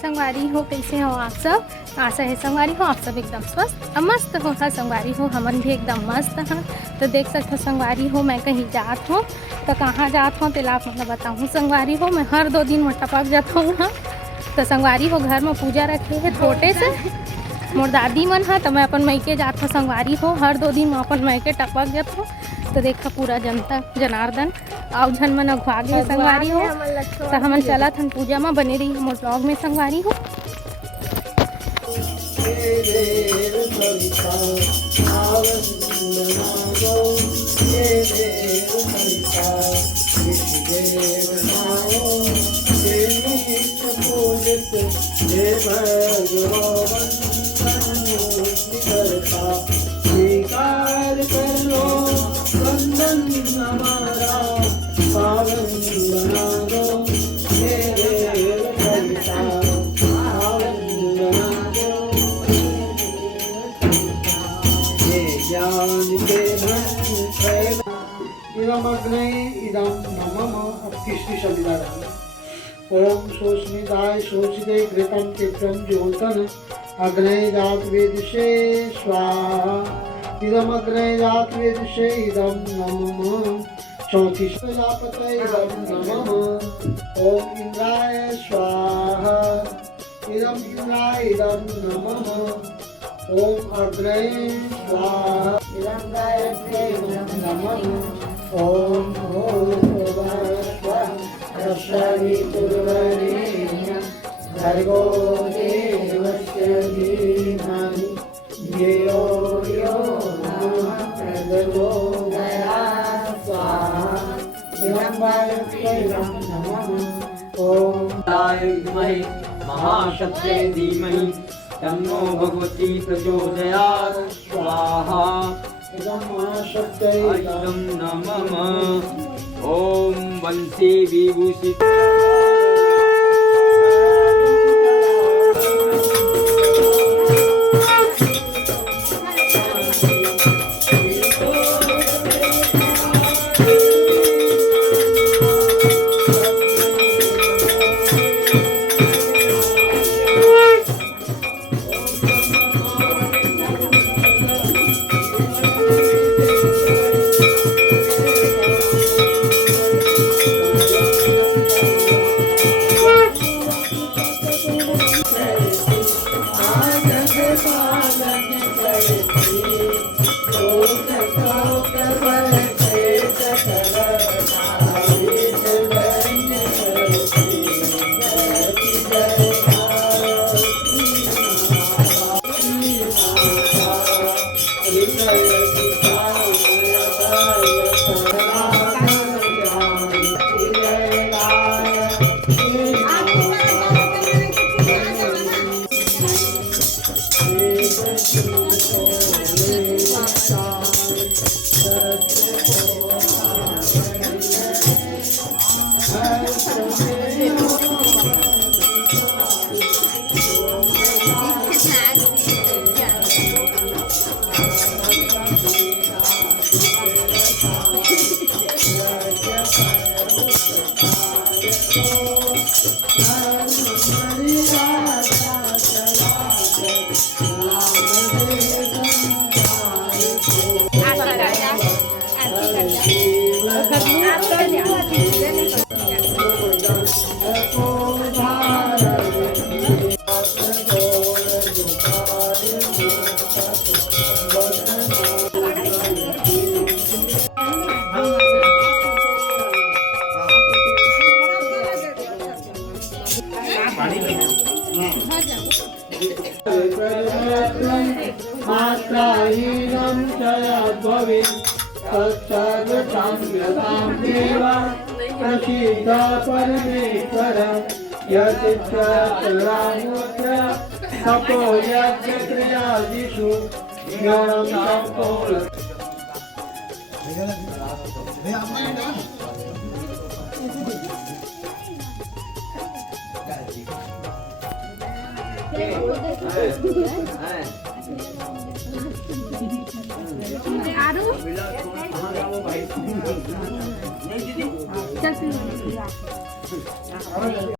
संगवारी हो, कैसे हो आप सब? आशा है संगवारी हो आप सब एकदम स्वस्थ और मस्त हो। हाँ संगवारी हो, हमन भी एकदम मस्त हैं। तो देख सकते हो संगवारी हो, मैं कहीं जात हूँ तो कहाँ जात हूँ तो आप मतलब बताऊँ संगवारी हो, मैं हर 2 दिन में टपक जाता हूँ। हाँ तो संगवारी हो घर में पूजा रखे है छोटे से मोर दादी मन है, तो मैं अपन मैके जात हूँ संगवारी हो, हर 2 दिन में अपन मैके टपक जात हूँ। तो देखा पूरा जनता जनार्दन आउ झन मन अघुआगे है संगवारी हो। तो हमन चलत हन पूजा में, बने रही मोर ब्लॉग में संगवारी हो। इदमग्ने इदं नमः अप्तिष्टि संविदान ओम सोस्मिदाय सोचिदे घृतं चित्रं ज्योतन अग्ने जात वेदसे स्वाहा इदमग्ने जात वेदसे इदं नमः चौथी प्रजापते इदं नमः ओम इंद्राय स्वाहा इदं इंद्राय इदं नमः ओम अग्ने स्वाहा इदं गायत्रे इदं नमः ओम भर्गो देवस्य धीमहि धियो यो नः प्रचोदयात् स्वाहा इदं गायत्रे इदं नमः ओम विद्महे महाशक्त्यै धीमहि तन्नो भगवती प्रचोदयात् स्वाहा इदं महाशक्त्यै इदं नमः। ओम वंशी विभूषित मात्राहीनं च यद्भवेत् तत्सर्वतां व्यतां देव प्रसीद परमेश्वर यदिच्छरामुत्र तपो यज्ञक्रियादिषु ज्ञानं सम्पूर्ण चल